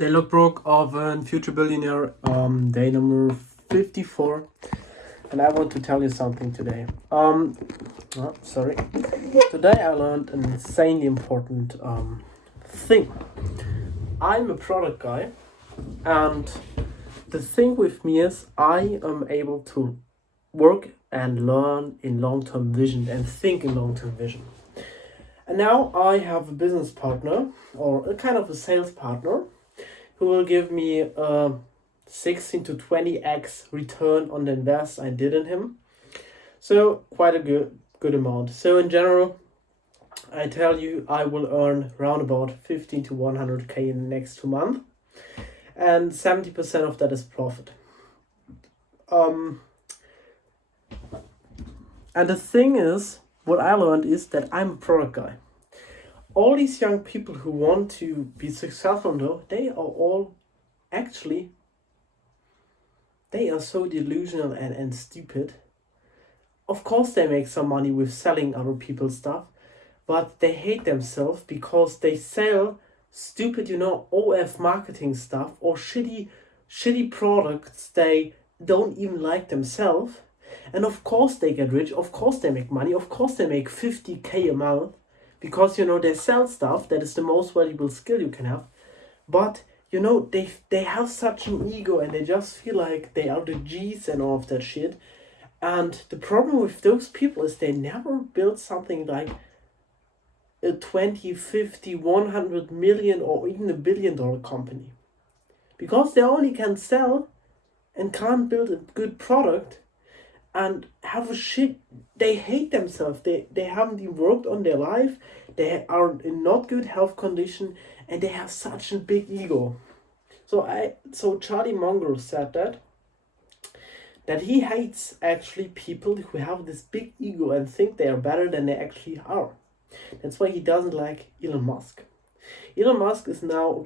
The logbook of a future billionaire, day number 54. And I want to tell you something today. Sorry. Today I learned an insanely important thing. I'm a product guy, and the thing with me is I am able to work and learn in long-term vision and think in long-term vision. And now I have a business partner, or a kind of a sales partner, who will give me a 16 to 20x return on the invest I did in him. So quite a good amount. So in general, I tell you I will earn around about 15 to 100k in the next 2 months, and 70% of that is profit. And the thing is, what I learned is that I'm a product guy. All these young people who want to be successful, though, they are all actually, they are so delusional and stupid. Of course they make some money with selling other people's stuff, but they hate themselves because they sell stupid, OF marketing stuff or shitty products they don't even like themselves. And of course they get rich, of course they make money, of course they make 50k a month, because they sell stuff that is the most valuable skill you can have. But they have such an ego and they just feel like they are the G's and all of that shit. And the problem with those people is they never build something like a 20, 50, 100 million or even $1 billion company. Because they only can sell and can't build a good product and have a shit. They hate themselves. They haven't even worked on their life. They are in not good health condition and they have such a big ego. So Charlie Munger said that he hates actually people who have this big ego and think they are better than they actually are. That's why he doesn't like Elon Musk. Elon Musk is now,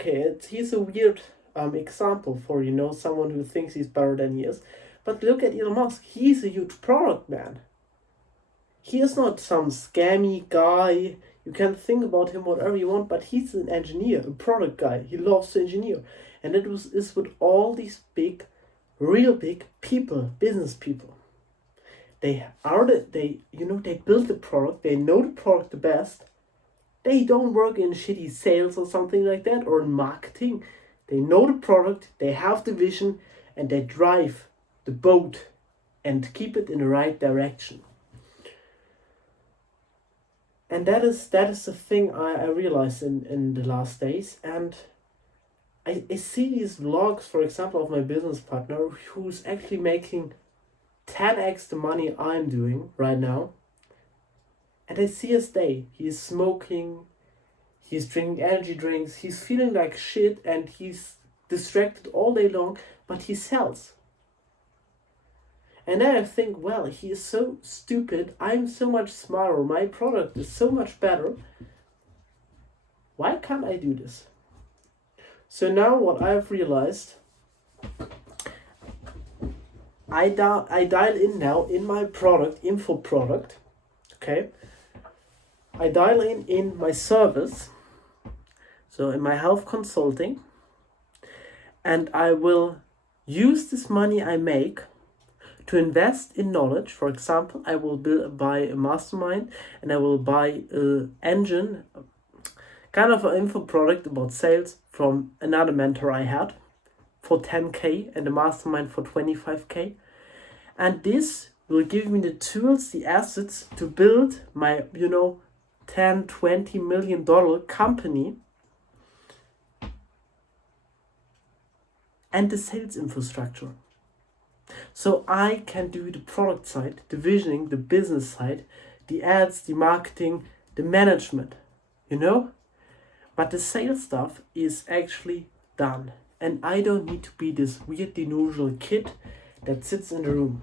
he's a weird example for, someone who thinks he's better than he is. But look at Elon Musk. He's a huge product man. He is not some scammy guy. You can think about him whatever you want, but he's an engineer, a product guy. He loves to engineer. And it is with all these real big people, business people. They build the product, they know the product the best. They don't work in shitty sales or something like that, or in marketing. They know the product, they have the vision, and they drive the boat and keep it in the right direction. And that is the thing I realized in the last days. And I see these vlogs, for example, of my business partner who's actually making 10x the money I'm doing right now. And I see his day. He's smoking, he's drinking energy drinks, he's feeling like shit, and he's distracted all day long, but he sells. And then I think, well, he is so stupid, I'm so much smarter, my product is so much better. Why can't I do this? So now what I've realized, I dial in now in my info product, okay? I dial in my service, so in my health consulting, and I will use this money I make to invest in knowledge. For example, I will buy a mastermind, and I will buy an engine, kind of an info product about sales from another mentor I had for 10k and a mastermind for 25k. And this will give me the tools, the assets to build my, $10-20 million company and the sales infrastructure. So I can do the product side, the visioning, the business side, the ads, the marketing, the management, But the sales stuff is actually done. And I don't need to be this weird delusional kid that sits in the room.